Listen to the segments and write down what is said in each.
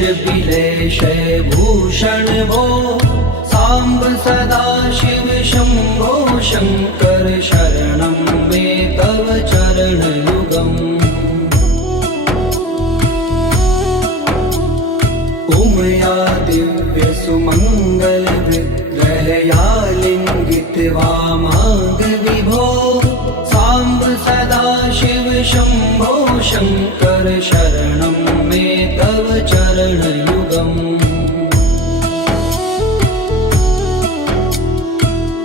विलेशय भूषण भो साम्ब सदा शिव शम्भो शङ्कर शरणं मे तव चरणयुगम् उमया दिव्य सुमङ्गल विग्रहया लिङ्गित वामाङ्ग विभो साम्ब सदा शिव शम्भो शङ्कर शरणं मे तव चरणयुगम्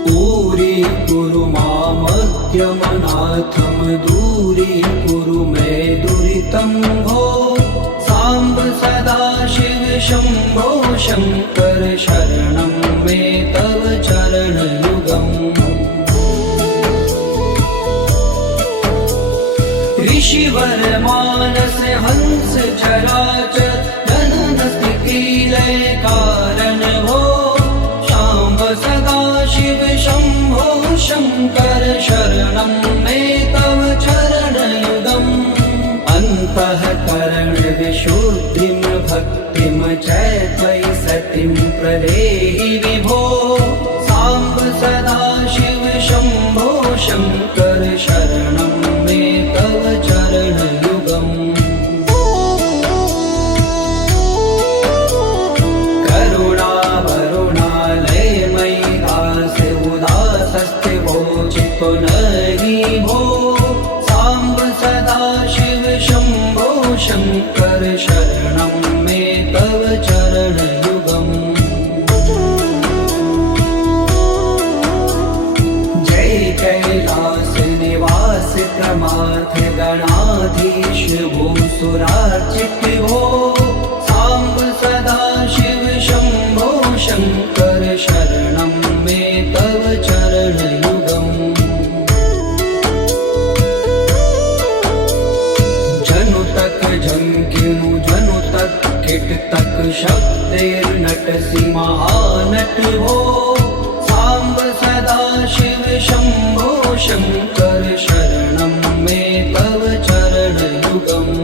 दूरी मामद्यमनाथं दूरीकुरु मे दुरितं भो साम्ब सदा शिव शम्भो शङ्कर शरणं मे तव चरणयुगम् ऋषिवर मानस हंस चराचर जनन स्थिति लय कारण भो शाम्ब सदा शिव शम्भो शङ्कर शरणं मे तव चरणयुगम् अन्तःकरण विशुद्धिं भक्तिं च त्वयि सतिं प्रदेहि विभो साम्ब सदा शिव शम्भो शङ्कर शरणं मे तव चरणयुगम् पुनरि भो साम्ब सदा शिव शम्भो शङ्कर शरणं मे तव चरणयुगम् जय कैलास निवास प्रमाथ गणाधीश भूसुरार्चित भो साम्ब सदा शिव शम्भो शङ्कर शरणं मे तव चरणयुगम् झंकिनु जनु तक किट तक शब्दैर्नटसि महानट भो साम्ब सदा शिव शम्भो शङ्कर शरणं मे तव चरणयुगम्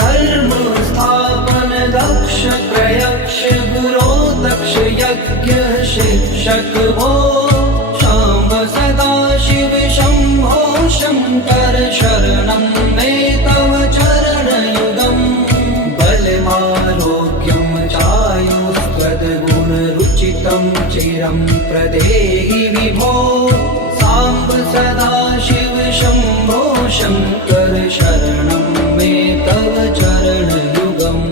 धर्म स्थापन दक्ष प्रयक्ष गुरो दक्ष यज्ञ शिक्षक भो शाम्ब सदा शिव शम्भो शङ्कर शरणं मे तव चरणयुगम् बलमारोग्यं चायुस्त्वद्गुणरुचितं चिरं प्रदेहि विभो साम्ब सदा शिव शम्भो शङ्कर शरणं मे तव चरणयुगम्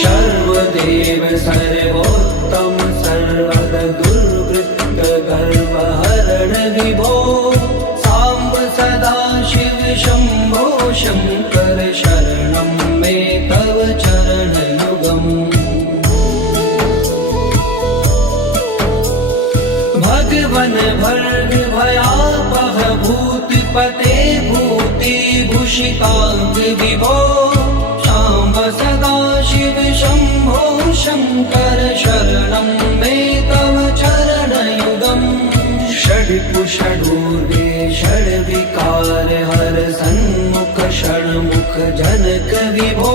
सर्वदेव सर्वोत्तम सर्वद दुर्वृत्त गर्वहरण विभो साम्ब सदा शिव शम्भो शङ्कर शरणं मे तव चरणयुगम् भगवन भर्ग भयापह भूतिपते भूतिभूषिताङ्ग विभो साम्ब सदा शिव शम्भो शङ्कर शरणं मे तव चरणयुगम् षड्पुषडूर्वे षड्विकार हर सन्मुख षण्मुख जनक विभो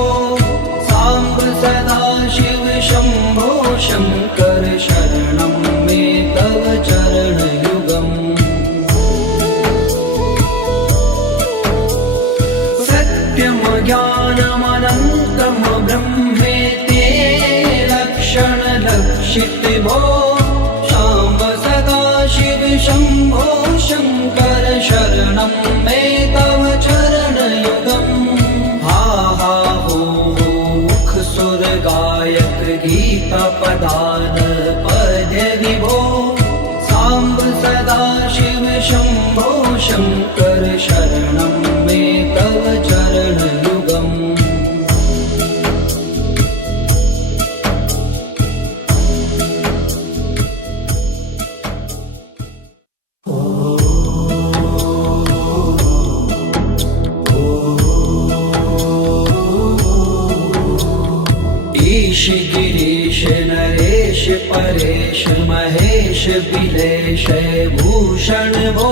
साम्ब सदा शिव शम्भो शङ्कर शरणं मे तव चरणयुगम् सत्यं ज्ञानमनन्तं ब्रह्मेति लक्षणलक्षित भो साम्ब सदा शिव शम्भो शङ्कर शरणं मे तव चरणयुगम् हा हा हो मुख सुर गायक गीता पदान पद्य विभो साम्ब सदा शिव शम्भो शङ्कर शरणं मे तव चरणयुगम् क्लेश विलेशय भूषण भो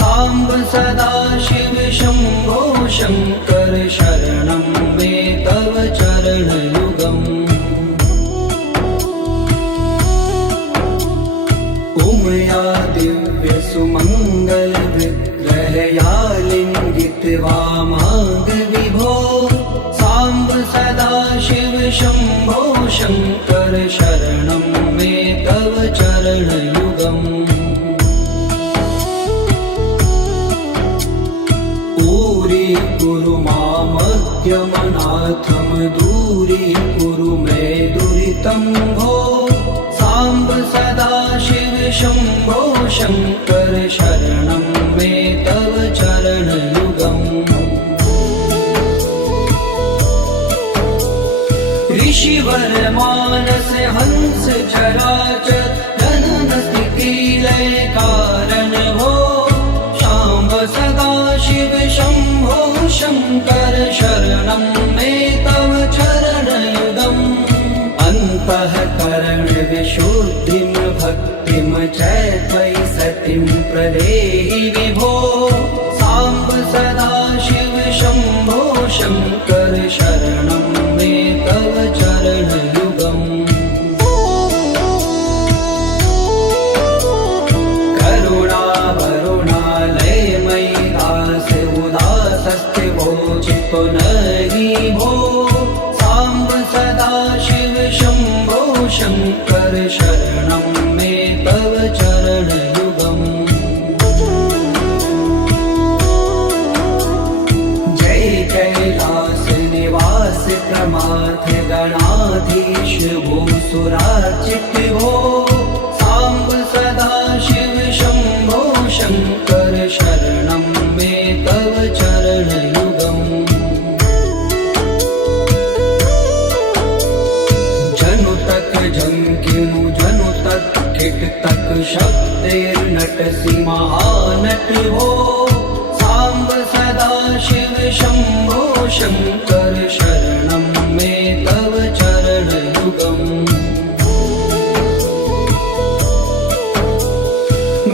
साम्ब सदा शिव शम्भो शङ्कर शरणं मे तव चरणयुगम् उमया दिव्य सुमङ्गल विग्रहया लिङ्गित्वा माग विभो साम्ब सदा शिव शम्भो शङ्कर शरणं मे तव चरणयुगम् दूरी मामज्ञमनाथं दूरीकुरु मे दुरितं भो साम्ब सदा शिव शम्भो शङ्कर शरणं मे तव चरणयुगम् ऋषिवर मानस हंस चराचर जनन स्थिति लय कारण भो शाम्ब सदा शिव शम्भो शङ्कर शरणं मे तव चरणयुगम् अन्तःकरण विशुद्धिं भक्तिं च त्वयि सतिं प्रदेहि विभो साम्ब सदा शिव शम्भो शङ्कर शरणं मे तव चरणयुगम् चित्तो नहि भो साम्ब सदा शिव शम्भो शङ्कर शरणं मे तव चरणयुगम् जय कैलास निवास प्रमाथ गणाधीश भूसुरार्चित भो साम्ब सदा शिव शम्भो शङ्कर शरणं मे तव चरणयुगम् जंकिनु जनु तक किट तक शब्देर्नटसि महानट हो साम्ब सदा शिव शम्भो शङ्कर शरणं मे तव चरणयुगम्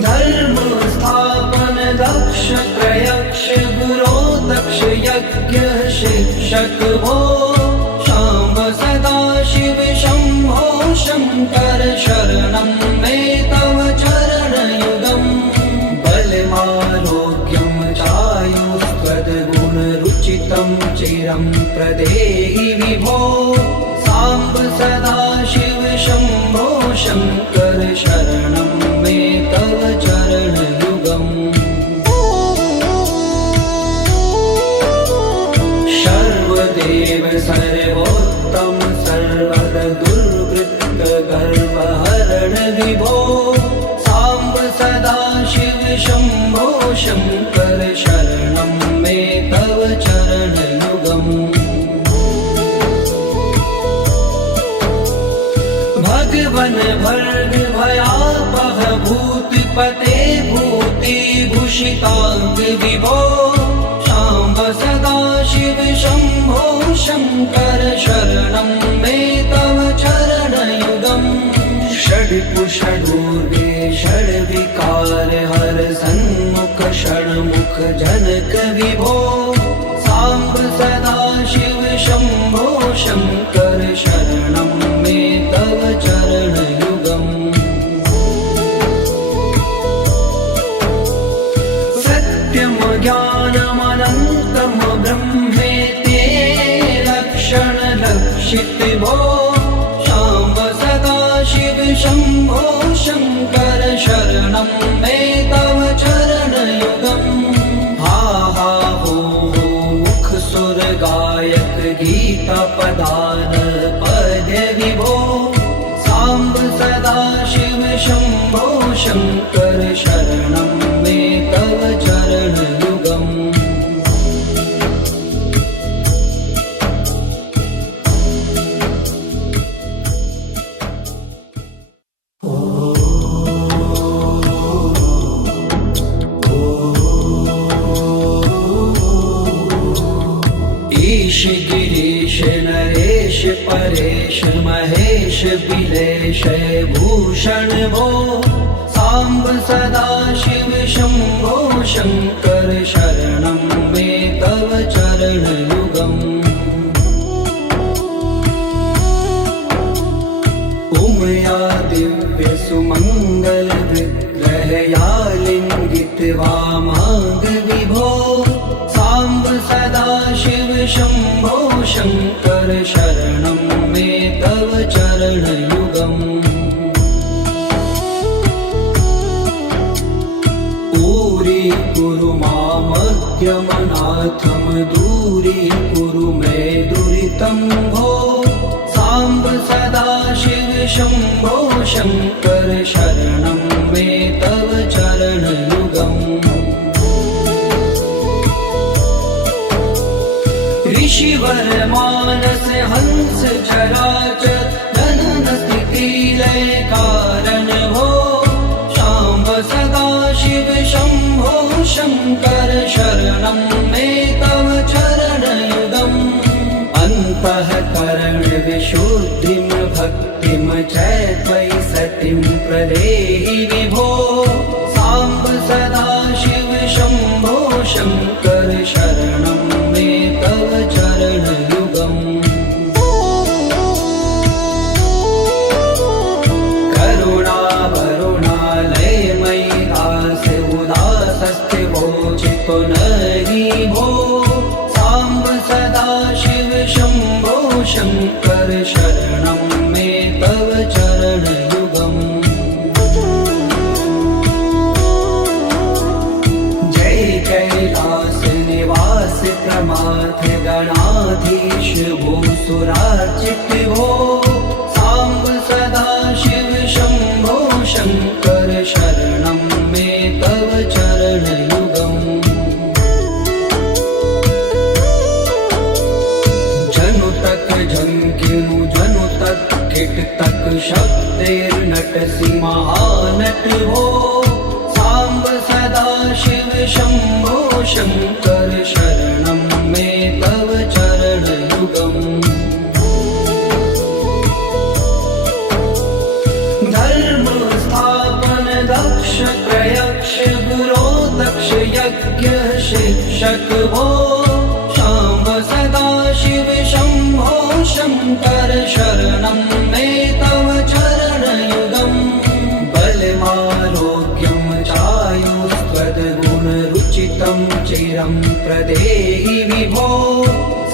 धर्म स्थापन दक्ष प्रयक्ष गुरो दक्ष यज्ञ शिक्षक भो शाम्ब सदा शिव शम्भो शङ्कर शरणं मे तव चरणयुगम् बलमारोग्यं चायुस्त्वद्गुणरुचितं चिरं प्रदेहि विभो साम्ब सदा शिव शम्भो शङ्कर शरणं मे तव चरणयुगम् सर्वदेव सर्वोत्तम सर्वर दुर्वृत्त गर्वहरण विभो साम्ब सदा शिव शम्भो शङ्कर शरणं मे तव चरणयुगम् भगवन भर्ग भयापह भूतिपते भूतिभूषिताङ्ग विभो साम्ब सदा शिव शम्भो शङ्कर शरणं मे तव चरणयुगम् षड्पुषडूर्वे षड्विकार हर सन्मुख षण्मुख जनक विभो साम्ब सदा शिव शम्भो शङ्कर शरणं मे तव चरणयुगम् सत्यं ज्ञानमनन्तं ब्रह्मेते लक्षण लक्षित भो शाम्ब सदा शिव शम्भो शङ्कर शरणं मे तव चरणयुगम् हा हा हो मुख सुर गायक गीता पदान पद्य विभो साम्ब सदा शिव शम्भो शङ्कर शरणं मे तव चरणयुगम् ईश गिरीश नरेश परेश महेश बिलेश भूषण भो सांब सदा शिव शंभो शंकर शरणं मे तव चरणयुगम् उमया दिव्य सुमंगल विग्रहया लिंगित वामांग विभो सांब सदा शिव शंभो शंकर शरणं मे तव चरणयुगम् कुरु मामज्ञमनाथं दूरीकुरु मे दुरितं भो सांब सदा शिव शंभो शंकर शरणं मे तव चरणयुगम् ऋषिवर मानस हंस चराचर जनन स्थिति लय कारण भो सांब सदा शिव शंभो शंकर शरणं मे तव चरणयुगम् अन्तःकरण विशुद्धिं भक्तिं च त्वयि सतिं प्रदेहि विभो सांब सदा शिव शंभो शंकर शरणं मे तव चरणयुगम् चितो नरि भो सांब सदा शिव शंभो शंकर शरणं मे तव चरणयुगम् जय कैलास निवास प्रमाथ गणाधीश भूसुरार्चित भो सांब सदा शिव शंभो शंकर शरणं मे तव चरणयुगम् जनु तक झंकिनु जनु तक किट तक शब्देर्नटसि महानट हो सांब सदा शिव शंभो शंकर शरणं मे तव चरणयुगम् धर्म स्थापन दक्ष प्रयक्ष गुरो दक्ष यज्ञ शिक्षक भो सांब सदा शिव शंभो शंकर शरणं मे तव चरणयुगम् बलमारोग्यं चायुस्त्वद्गुणरुचितं चिरं प्रदेहि विभो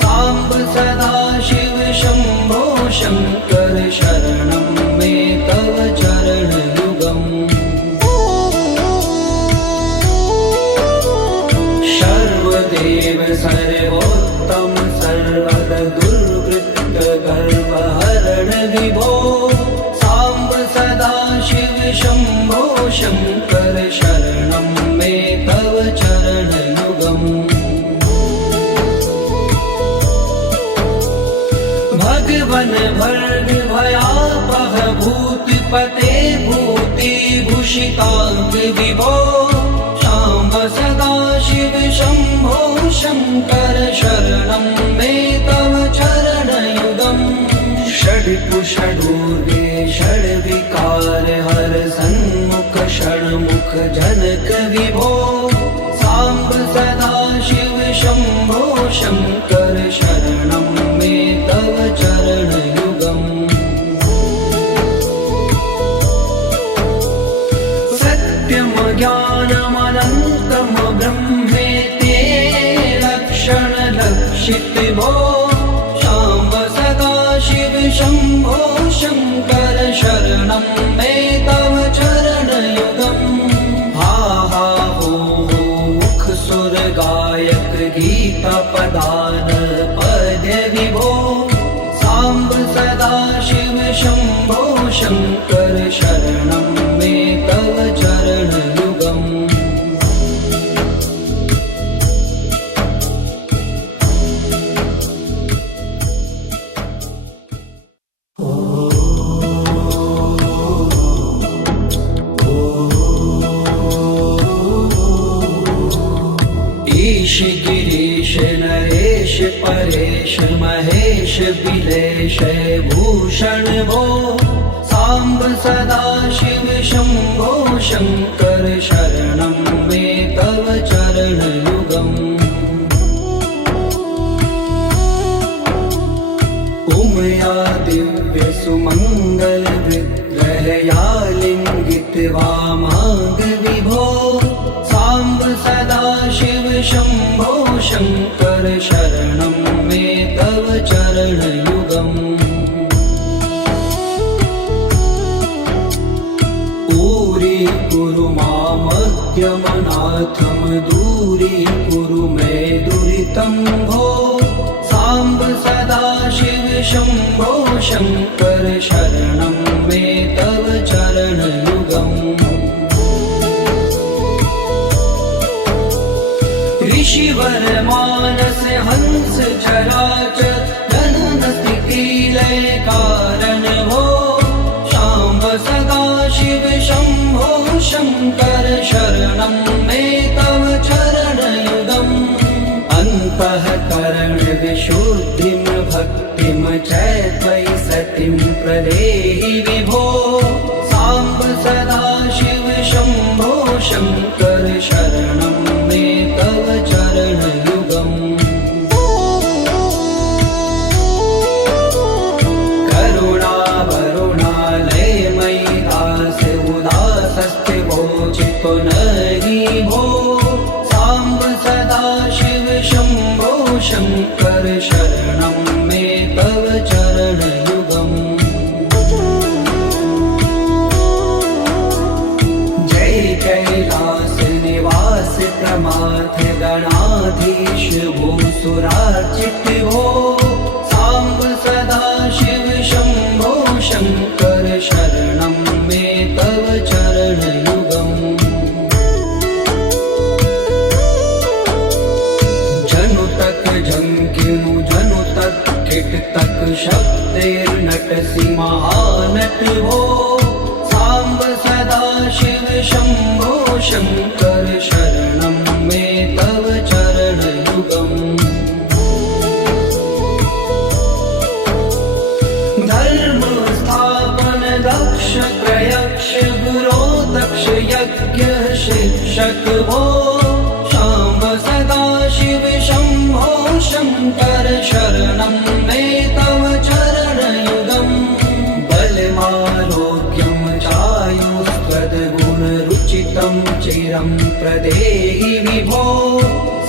सांब सदा शिव शंभो शंकर शरणं मे तव चरणयुगम् सर्वदेव सर्वोत्तम सर्वद दुर्वृत्त गर्वहरण विभो सांब सदा शिव शंभो शंकर शरणं मे तव चरणयुगम् भगवन भर्ग भयापह भूतपते भूति भूषितांग विभो सांब सदा शिव शंभो शंकर शरणं मे तव चरणयुगम् षड्कुषडूर्वे षड्विकार हर सन्मुख षण्मुख जनक विभो सांब सदा शिव शंभो शंकर शरणं मे तव चरणयुगम् सत्यम ज्ञानमनन्तं ब्रह्मेते लक्षण लक्षित भो सांब सदा शिव शंभो शंकर शरणं मे तव चरणयुगम् हा हा हो मुख सुर गायक गीता पदान पद्य विभो सांब सदा शिव शंभो शंकर शरणं मे तव चरणयुगम् गिरीश नरेश परेश महेश बिलेश भूषण भो सांब सदा शिव शंभो शंकर शरणं मे तव चरण युगम् उमया दिव्य सुमंगल विग्रहया लिंगित वामांग विभो सांब सदा शिव शंभो शंकर शरणं मे तव चरण युगम् ऊरी कुरु मामद्यमनाथम दूरी कुरु मे दुरितं भो सांब सदा शिव शंभो शंकर शरणं मे तव चरण युगम् ऋषिवर मानस हंस चराचर जनन स्थिति लय कारण भो शाम्ब सदा शिव शंभो शंकर शरणं मे तव चरण युगम् अन्तःकरण विशुद्धिं भक्तिं च त्वयि सतिं प्रदेहि विभो सांब सदा शिव शंभो शंकर शरणं मे तव चरण युगम् करुणा वरुणालय मयि दास उदासस्ते वोचितो नहि भो सांब सदा शिव शंभो शंकर शरणं मे तव चरण युगम् जय कैलास निवास प्रमाथ गणाधीश भूसुरार्चित भो सांब सदा शिव शंभो शंकर शरणं मे तव चरण युगम् जनु तक झंकिनु जनु तक किट तक शब्दैर्नटसि महानट भो सांब सदा शिव शंभो शंकर शरणं मे तव चरण युगम् धर्म स्थापन दक्ष प्रयक्ष गुरो दक्ष यज्ञ शिक्षक भो शाम्ब सदा शिव शंभो शंकर शरणं मे तव चरण युगम् बलमारोग्यं चायुस्त्वद्गुणरुचितं चिरं प्रदेहि विभो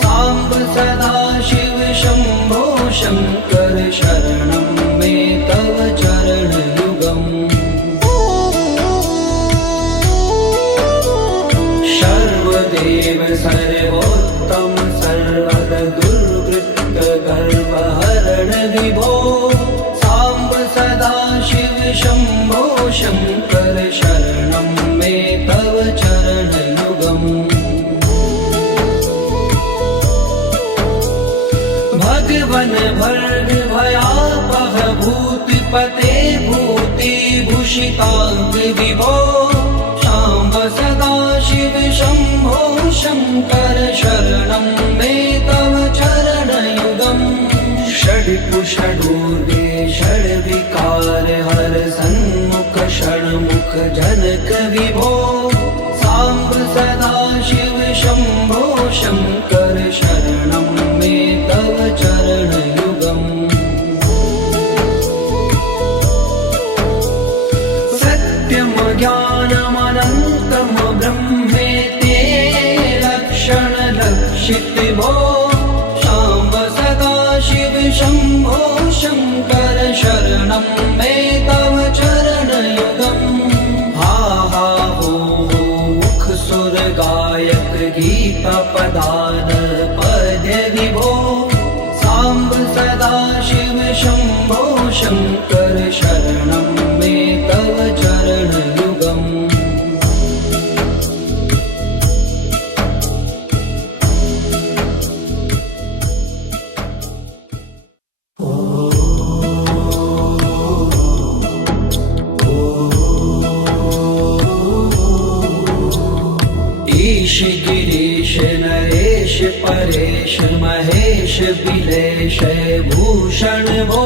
सांब सदा शिव शंभो शंकर शरणं मे तव चरण युगम् सर्वदेव सर्वोत्तम सर्वद दुर्वृत्त गर्वहरण विभो सांब सदा शिव शंभो शंकर शरणं मे तव चरण युगम् भगवन भर्ग भयापह भूतिपते भूति भूषितांग विभो शाम्ब सदा शिव शंभो शंकर शरणं मे तव चरण युगम् षड्कुषडूर्वे षड्विकार हर सन्मुख षण्मुख जनक विभो सांब सदा शिव शंभो शंकर शरणं मे तव चरण युगम् सत्यम ज्ञानमनन्तं ब्रह्मेते लक्षण लक्षित भो शाम्ब सदा शिव शंभो शंकर शरणं मे तव चरण युगम् हा हा हो मुख सुर गायक गीता पदान पद्य विभो सांब सदा शिव शंभो शंकर शरणं मे तव चरण युगम् महेश बिलेश भूषण भो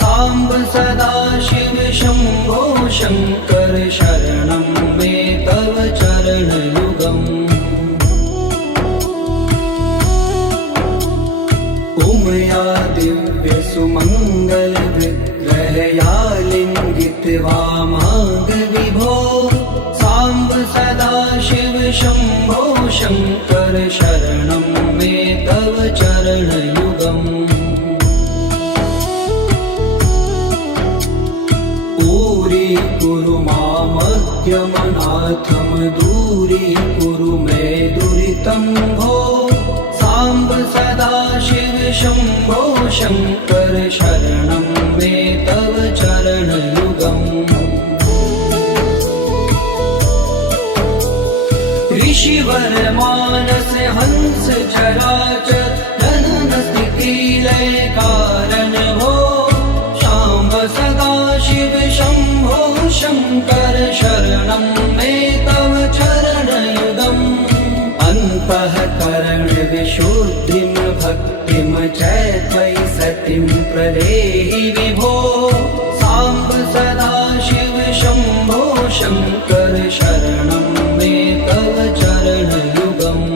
सांब सदा शिव शंभो शंकर शरणं मे तव चरण युगम् उमया दिव्य सुमंगल विग्रहया लिंगित वामांग विभो सांब सदा शिव शंभो शंकर शरणं मे तव चरण युगम् पूरी कुरु मामज्ञमनाथम दूरी कुरु मे दुरितं भो सांब सदा शिव शंभो शंकर शरणं मे तव चरण युगम् ऋषिवर मानस हंस चराचर जनन स्थिति लय कारण भो शाम्ब सदा शिव शंभो शंकर शरणं मे तव चरण युगम् अन्तःकरण विशुद्धिं भक्तिं च त्वयि सतिं प्रदेहि विभो सांब सदा शिव शंभो शंकर शरणं मे तव चरण युगम्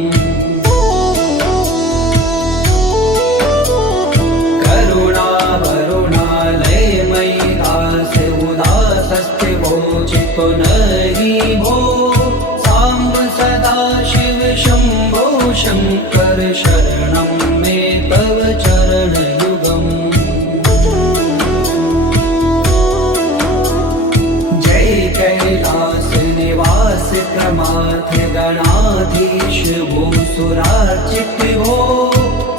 करुणा वरुणालय मयि दास उदासस्थिवो चित्तो नहि भो सांब सदा शिव शंभो शंकर शरणं मे तव चरण युगम् जय कैलास निवास प्रमाथ गणाधीश भूसुरार्चित भो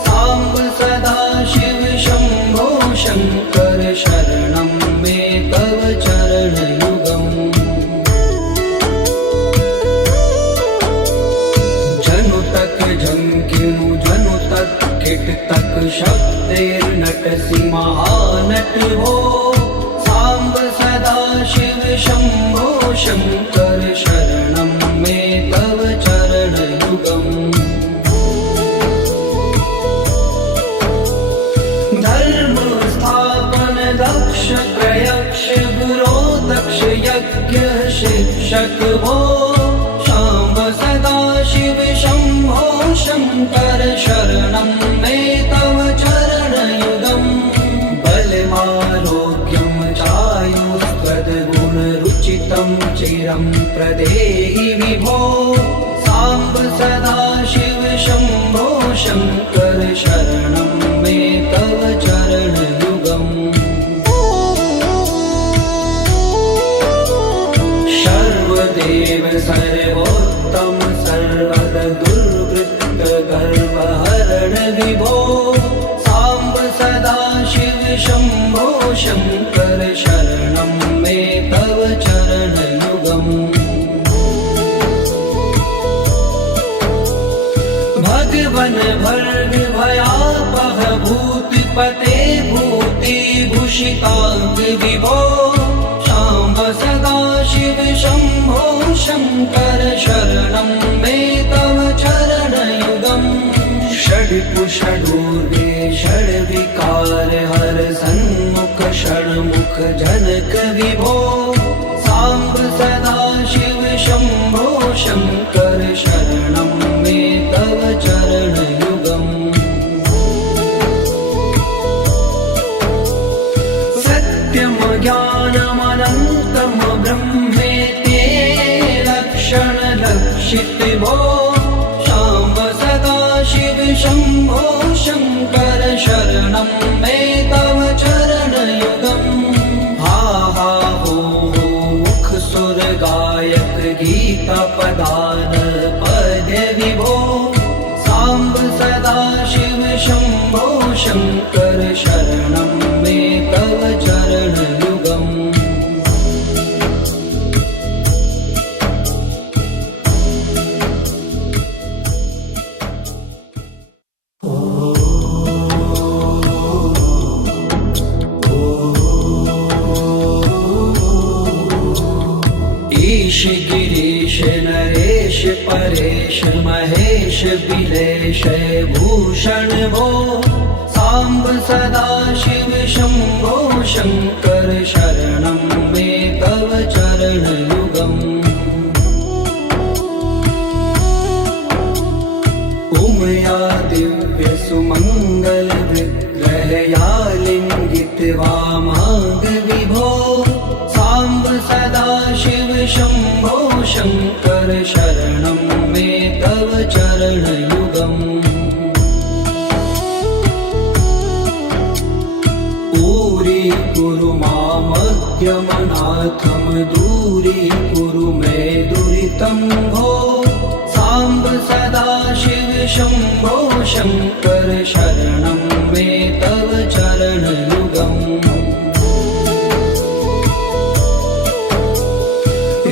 सांब सदा शिव शंभो शंकर शरणं मे तव चरण युगम् जनु तक झंकिनु जनु तक किट तक शब्दैर्नटसि महानट भो सांब सदा शिव शंभो शंकर शरणं मे तव चरण युगम् धर्म स्थापन दक्ष प्रयक्ष गुरो दक्ष यज्ञ शिक्षक भो शाम्ब सदा शिव शंभो शंकर शरणं मे तव चरण युगम् बलमारोग्यं चायुस्त्वद्गुणरुचितं चिरं प्रदेहि विभो सांब सदा शिव शंभो शंकर शरणं मे तव चरण युगम् सर्वदेव सर्वोत्तम सर्वद दुर्वृत्त गर्वहरण विभो सांब सदा शिव शंभो शंकर शरणं मे तव चरण युगम् भगवन भर्ग भयापह भूतिपते भूति भूषितांग विभो शाम्ब सदा शिव शंभो शंकर शरणं मे तव चरण युगम् षड्पुषडूर्वे षड्विकार हर सन्मुख षण्मुख जनक विभो सांब सदा शिव शंभो शंकर शरणं मे तव चरण युगम् सत्यम ज्ञानमनन्तं ब्रह्मेति लक्षण लक्षित भो शाम्ब सदा शिव शंभो शंकर शरणं मे तव चरण युगम् हा हा हो मुख सुर गायक गीता पदान पद्य विभो सांब सदा शिव शंभो शंकर शरणं मे तव चरण युगम् परेश महेश बिलेश भूषण भो सांब सदा शिव शंभो शंकर शरणं मे तव चरण युगम् उमया दिव्य सुमंगल विग्रहया लिंगित वामांग विभो सांब सदा शिव शंभो शंकर शरणं मे तव चरण युगम् ऊरी कुरु मामज्ञमनाथं दूरी कुरु मे दुरितं भो सांब सदा शिव शंभो शंकर शरणं मे तव चरण युगम्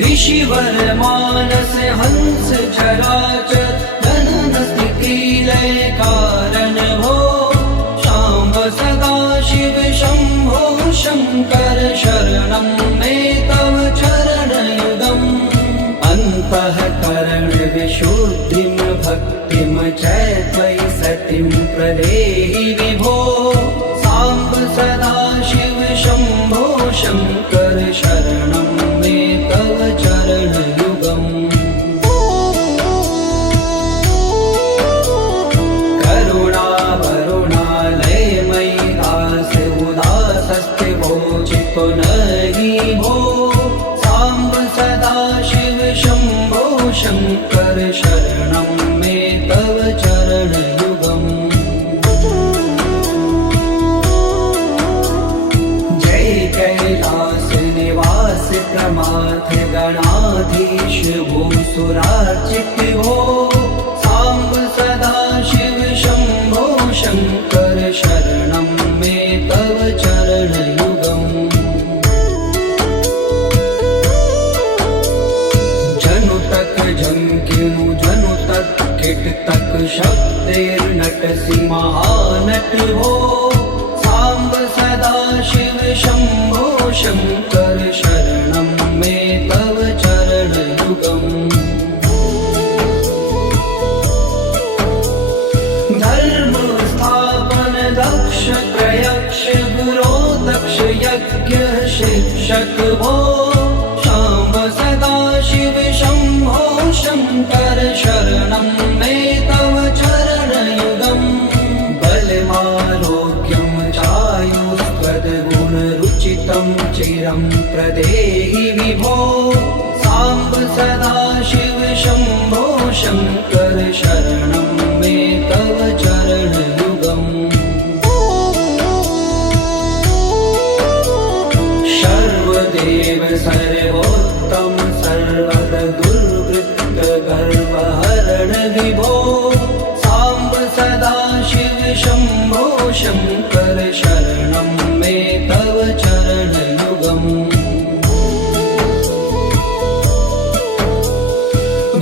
ऋषिवर मानस हंस चराचर जनन स्थिति लय कारण भो शाम्ब सदा शिव शंभो शंकर शरणं मे तव चरण युगम् अन्तःकरण विशुद्धिं भक्तिं च त्वयि सतिं प्रदेहि विभो सांब सदा शिव शंभो शंकर शरणं मे तव चरण युगम् करुणा वरुणालय मयि दास उदासस्थिवोचितो नहि भो सांब सदा शिव शंभो शंकर शरणं मे तव चरण युगम् जय कैलास निवास प्रमाथ गणाधीश भूसुरार्चित भो सांब सदा शिव शंभो शंकर शरणं मे तव चरण युगम् जनु तक झंकिनु जनु तक किट तक शब्देर्नटसि महानट भो सांब सदा शिव शंभो शंकर शरणं मे तव चरण युगम् धर्म स्थापन दक्ष प्रयक्ष गुरो दक्ष यज्ञ शिक्षक भो शाम्ब सदा शिव शंभो शंकर शरणं मे तव चरण युगम् बलमारोग्यं चायुस्त्वद्गुणरुचितं चिरं प्रदेहि विभो सांब सदा शिव शंभो शंकर शरणं मे तव चरण युगम् सर्वदेव सर्वोत्तम सर्वद दुर्वृत्त गर्वहरण विभो सांब सदा शिव शंभो शंकर शरणं मे तव चरण युगम्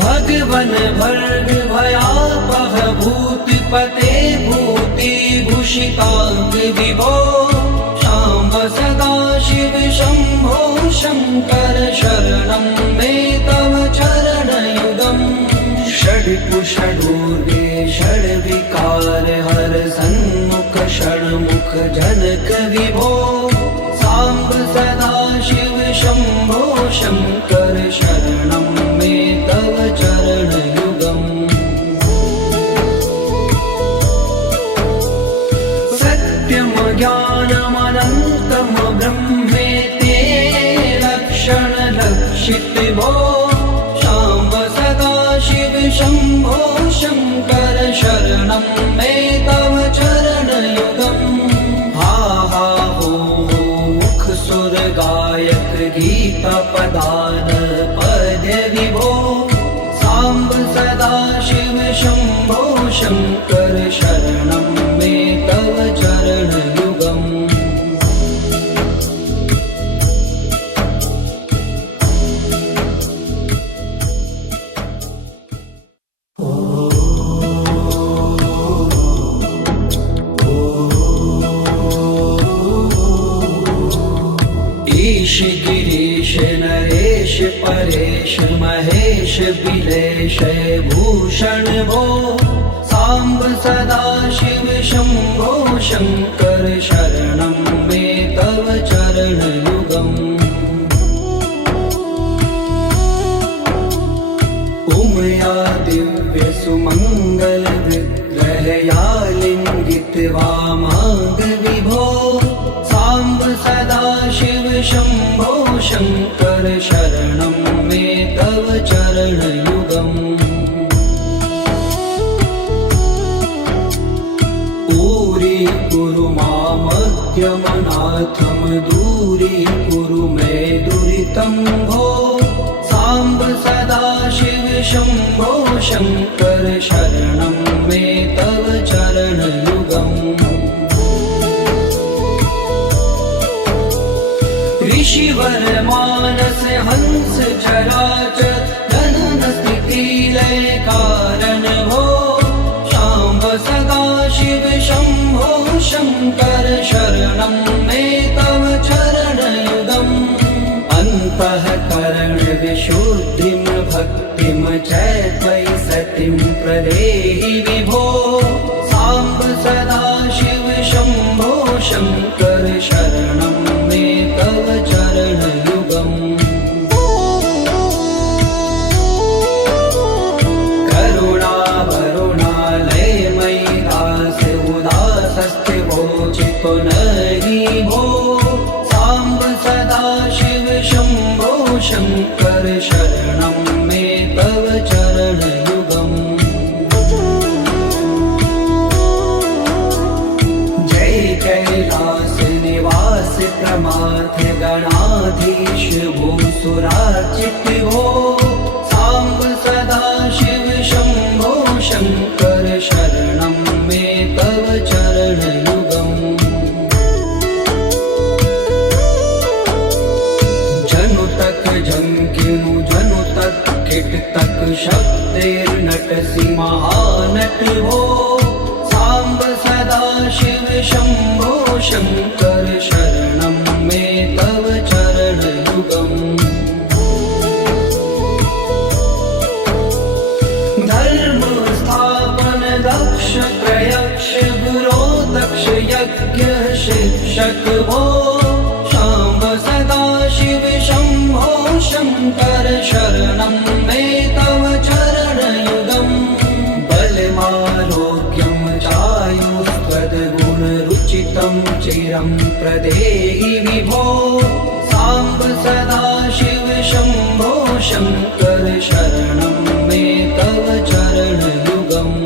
भगवन भर्ग भयापह भूतिपते भूतिभूषितांग विभो शाम्ब सदा शिव शंभो शंकर शरणं मे तव चरण युगम् षड्कुषडूर्वे षड्विकार हर सन्मुख षण्मुख जनक विभो सांब सदा शिव शंभो शंकर शरणं मे तव चरण युगम् सत्यम ज्ञानमनन्तं ब्रह्मेते लक्षण लक्षित भो शाम्ब सदा शिव शंभो शंकर शरणं मे तव चरण युगम् हा हा हो परेश महेश बिलेश भूषण भो सांब सदाशिव शंभो शंकर शरणं मे तव चरणयुगम् उमया दिव्य सुमंगल विग्रहया लिंगित वामांग विभो सांब सदाशिव शंभो शंकर शरणं मे तव चरणयुगम् कुरु मामद्यमनाथं दूरीकुरु मे दुरितं भो सांब सदाशिव शंभो शंकर शरणं मे तव चरणयुगम् ऋषिवर मानस हंस चराचर जनन स्थिति लय कारण भो सांब सदाशिव शंभो शंकर शरणं मे तव चरणयुगम् अन्तःकरण विशुद्धिं भक्तिं च त्वयि सतिं प्रदेहि विभो सांब सदाशिव शंभो शंकर शरणं मे तव चरणयुगम् करुणावरुणालयमयि दास उदासस्थिवोचितो नहि भो सांब सदाशिव शंभो शंकर शरणं मे तव चरणयुगम् जय कैलास निवास प्रमाथ गणाधीश भूसुरार्चित भो सांब सदाशिव शंभो शंकर शरणं मे तव चरणयुगम् जनु तक झंकिनु जनु तक किट तक शब्दैर्नटसि महानट भो सांब सदाशिव शंभो शंकर शरणं मे तव चरणयुगम् धर्म स्थापन दक्ष प्रयक्ष गुरो दक्ष यज्ञ शिक्षक भो सांब सदाशिव शंभो शंकर शरणं मे तव चरणयुगम् बलमारोग्यं चायुस्त्वद्गुणरुचितं चिरं प्रदेहि विभो सांब सदाशिव शंभो शंकर शरणं मे तव चरणयुगम्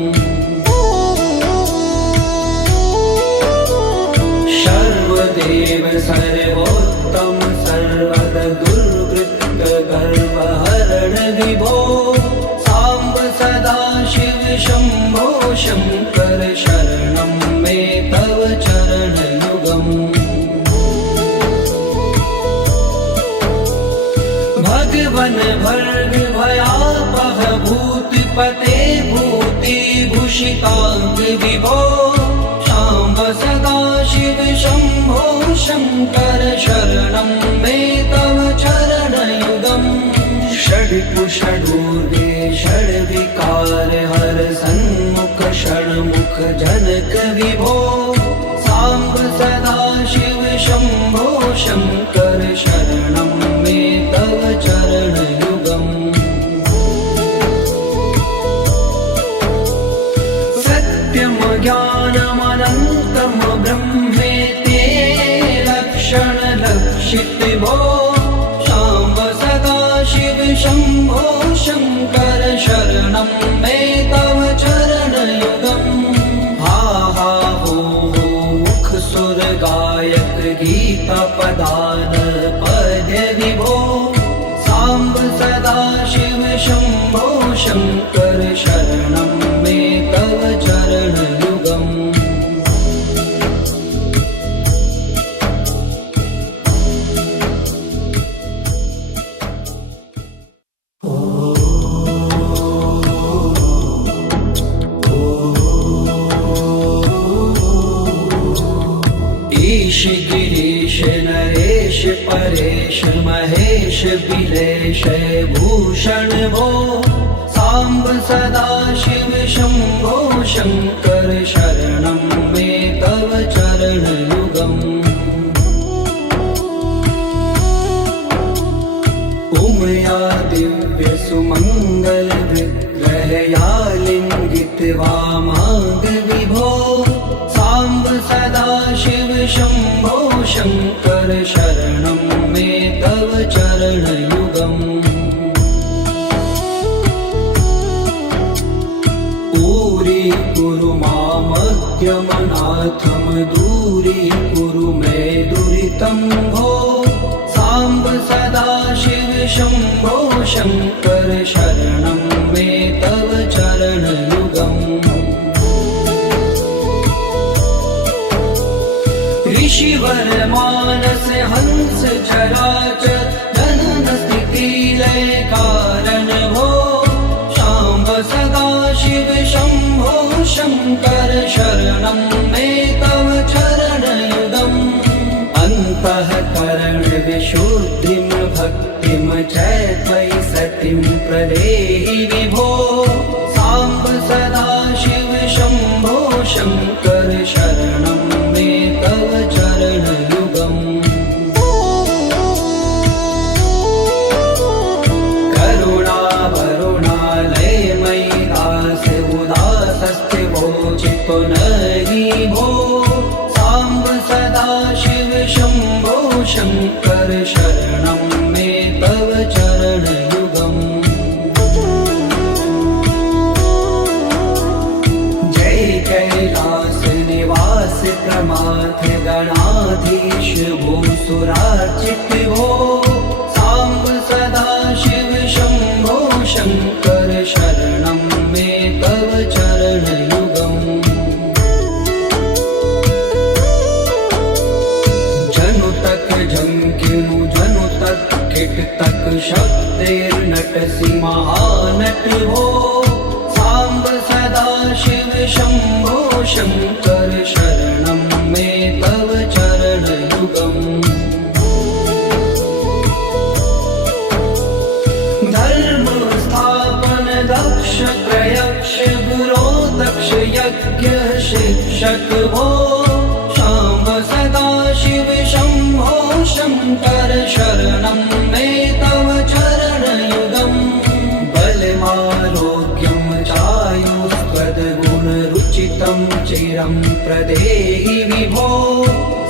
सर्वदेव सर्वोत्तम सर्वद दुर्वृत्त गर्वहरण विभो सांब सदाशिव शंभो शंकर शरणं मे तव चरणयुगम् भगवन भर्ग भयापह भूतिपते भूतिभूषितांग विभो सांब सदाशिव शंभो शंकर शरणं मे तव चरणयुगम् षड्कुषडूर्वे षड्विकार हर सन्मुख षण्मुख जनक विभो सांब सदाशिव शंभो शंकर शरणं मे तव चरणयुगम् सत्यं ज्ञानमनन्तं ब्रह्मेति लक्षण लक्षित भो सांब सदाशिव शंभो शंकर शरणं मे तव चरणयुगम् हा हा हो मुख सुर गायक गीता पदान पद्य विभो सांब सदाशिव शंभो शंकर शरणं मे तव चरणयुगम् ईश गिरीश नरेश परेश महेश बिलेश भूषण भो सांब सदा शिव शंभो शंकर शरणं मे तव चरणयुगम् उमया दिव्य सुमंगल विग्रहया लिंगित वामांग विभो सांब सदा शिव शंभो शंकर शरणं मे तव चरणयुगम् कुरु मामज्ञमनाथं दूरीकुरु मे दुरितं भो सांब सदा शिव शंभो शंकर शरणं मे तव चरणयुगम् ऋषिवर मानस हंस चराचर जनन स्थिति लय कारण भो सांब सदा शिव शंभो शंकर शरणं मे तव चरणयुगम् अन्तःकरण विशुद्धिं भक्तिं च त्वयि सतिं प्रदेहि विभो सांब सदा शिव शंभो शंकर शरणं मे तव चरणयुगम् चित्तो नहि भो सांब सदा शिव शंभो शंकर शरणं मे तव चरणयुगम् जय कैलास निवास प्रमाथ गणाधीश भूसुरार्चित भो सांब सदा शिव शंभो शंकर शरणं मे तव चरणयुगम् जनु तक झंकिनु जनु तक किट तक शब्देर्नटसि महानट हो सांब सदा शिव शंभो शंकर शरणं मे तव चरणयुगम् धर्म स्थापन दक्ष प्रयक्ष गुरो दक्ष यज्ञ शिक्षक भो सांब सदा शिव शंभो शंकर शरणं मे तव चरणयुगम् बलमारोग्यं चायुष्पदगुणरुचितं चिरं प्रदेहि विभो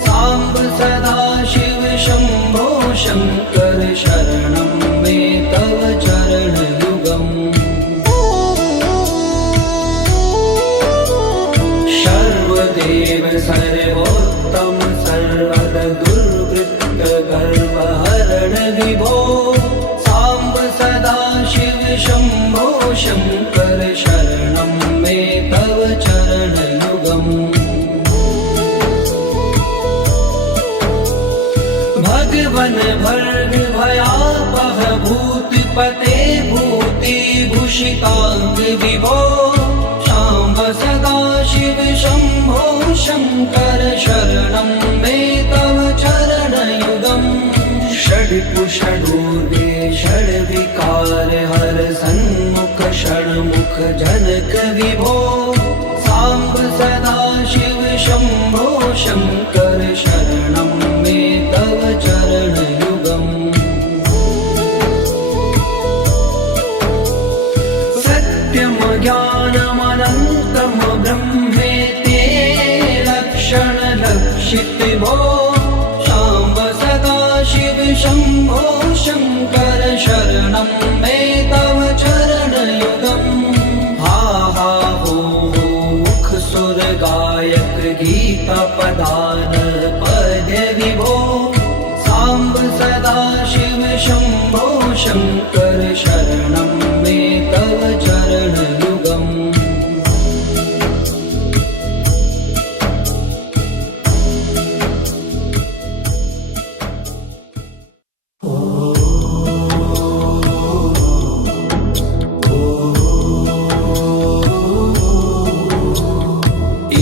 सांब सदा शिव शंभो शंकर शरणं मे तव चरणयुगम् सर्वदेव सर्वोत्तम सर्वद दुर्वृत्त गर्वहरण विभो सांब सदा शिव शंभो शंकर शरणं मे तव चरणयुगम् भगवन भर्ग भयापह भूतिपते भूतिभूषितांग विभो सांब सदा शिव शंभो शंकर शरणं मे तव चरणयुगम् षड्कुषडूर्वे षड्विकार हर सन्मुख षण्मुख जनक विभो सांब सदा शिव शंभो शंकर शरणं मे तव चरणयुगम् सत्यम ज्ञानमनन्तं ब्रह्मेति लक्षण लक्षित भो सांब सदा शिव शंभो शंकर शरणं मे तव चरणयुगम् हा हा हो मुख सुर गायक गीता पदान पद्य विभो सांब सदा शिव शंभो शंकर शरणं मे तव चरणयुगम्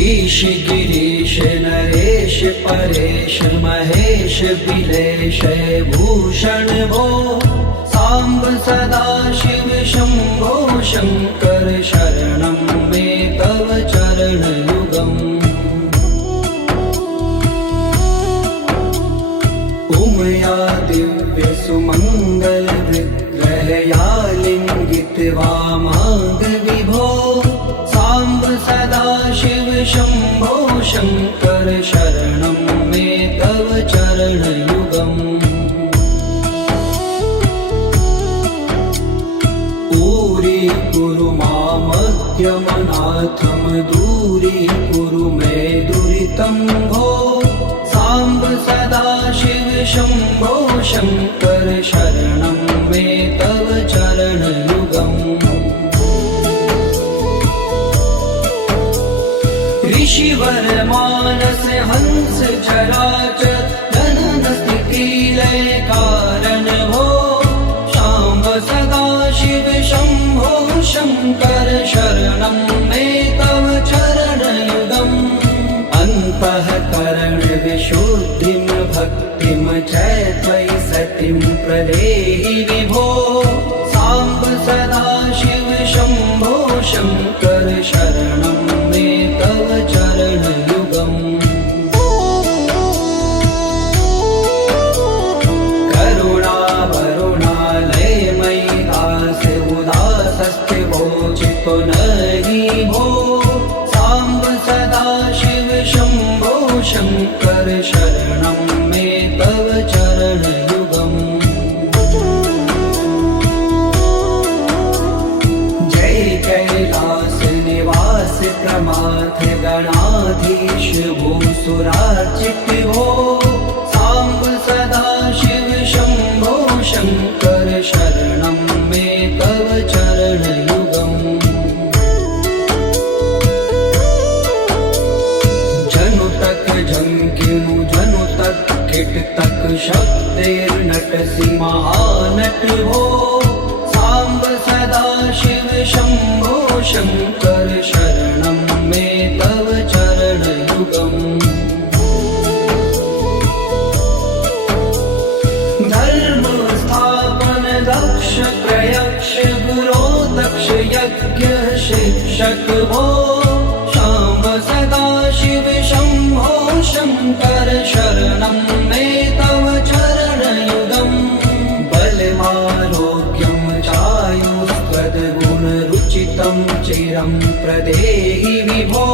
ईश गिरीश नरेश परेश महेश बिलेश भूषण भो सांब सदा शिव शंभो शंकर शरणं मे तव चरण युगम् उमया दिव्य सुमंगल विग्रहया लिंगित वामांग विभो सांब सदा शिव शंभो शंकर शरणं मे तव चरण युगम् पूरी कुरु मामग्यमनाथम दूरी कुरु मे दुरितं भो सांब सदा शिव शंभो शंकर शरणं मे तव चरण युगम् ऋषिवर मानस हंस चराचर जनन स्थिति लय कारण भो सांब सदा शिव शंभो शंकर शरणं मे तव चरण युगम् अन्तःकरण विशुद्धिं भक्तिं च त्वयि सतिं प्रदेहि विभो सांब सदा शिव शंभो शंकर शरणं मे तव चरण युगम् करुणा वरुणालय मयि दास उदासस्ते वोचितो नहि भो सांब सदा शिव शंभो शंकर शरणं मे तव चरण युगम् जय कैलास निवास प्रमाथ गणाधीश भूसुरार्चित भो सांब सदा शिव शंभो शंकर शरणं मे तव चरण युगम् जनु तक झंकिनु जनु तक किट तक शब्देर्नटसि महानट हो सांब सदा शिव शंभो शंकर शरणं मे तव चरण युगम् धर्म स्थापन दक्ष प्रयक्ष गुरो दक्ष यज्ञ शिक्षक भो सांब सदा शिव शंभो शंकर शरणं मे तव चरण युगम् बलमारोग्यं चायुस्त्वद्गुणरुचितं चिरं प्रदेहि विभो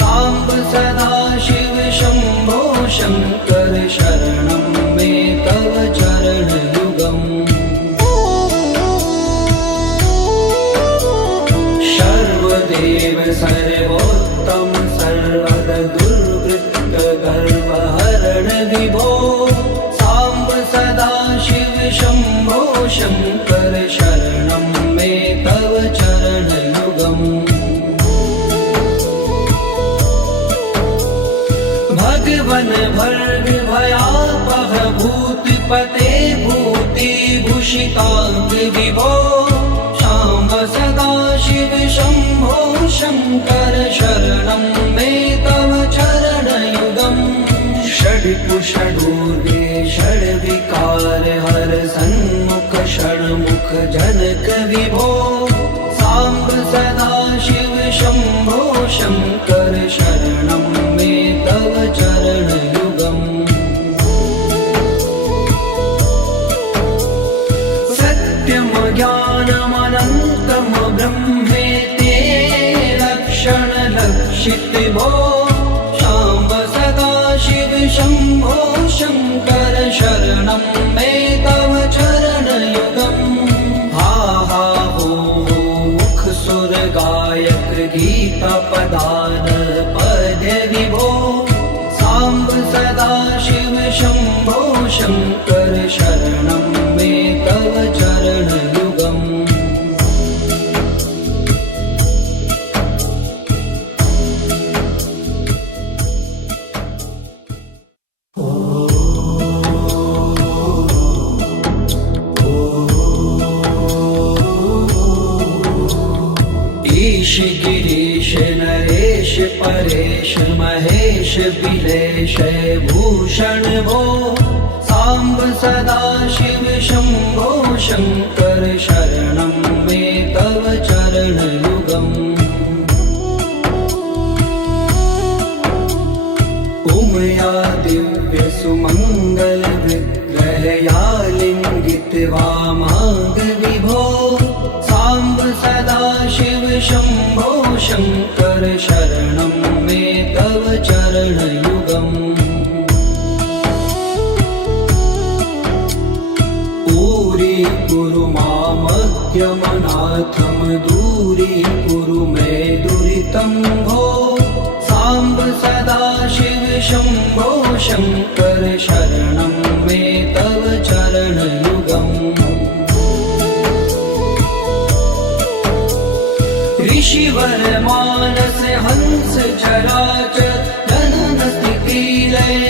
सांब सदा शिव शंभो शंकर शरणं मे तव चरण युगम् सर्वदेव सर्वोत्तम सर्वद दुर्वृत्त गर्वहरण विभो सांब सदा शिव शंभो शंकर शरणं मे तव चरण युगम् भगवन भर्ग भयापह भूतिपते भूति भूषितांग विभो सांब सदा शिव शंभो शंकर शरणं मे तव चरण युगम् षड्कुषडूर्गे षड्विकार हर सन्मुख षण्मुख जनक विभो सांब सदा शिव शंभो शंकर शरणं मे तव चरण युगम् सत्यम ज्ञानमनन्तम ब्रह्मेते लक्षण लक्षित भो सांब सदा शिव शंभो शंकर शरणं मे तव चरण युगम् हा हा हो मुख सुर गायक गीता पदान पद विभो सांब सदा शिव शंभो शंकर शरणं मे तव चरण युगम् ईश गिरीश नरेश परेश महेश बिलेश भूषण भो सांब सदाशिव शंभो शंकर शरणं मे तव चरणयुगम् उमया दिव्य सुमंगल विग्रहया लिंगित वामांग विभो सांब सदाशिव शंभो शंकर शरणं मे तव चरणयुगम् दूरी मामज्ञमनाथम दूरी कुरु मे दुरितं भो सांब सदाशिव शंभो शंकर शरणं मे तव चरणयुगम् ऋषिवर मानस हंस चराचर जनन स्थिति लय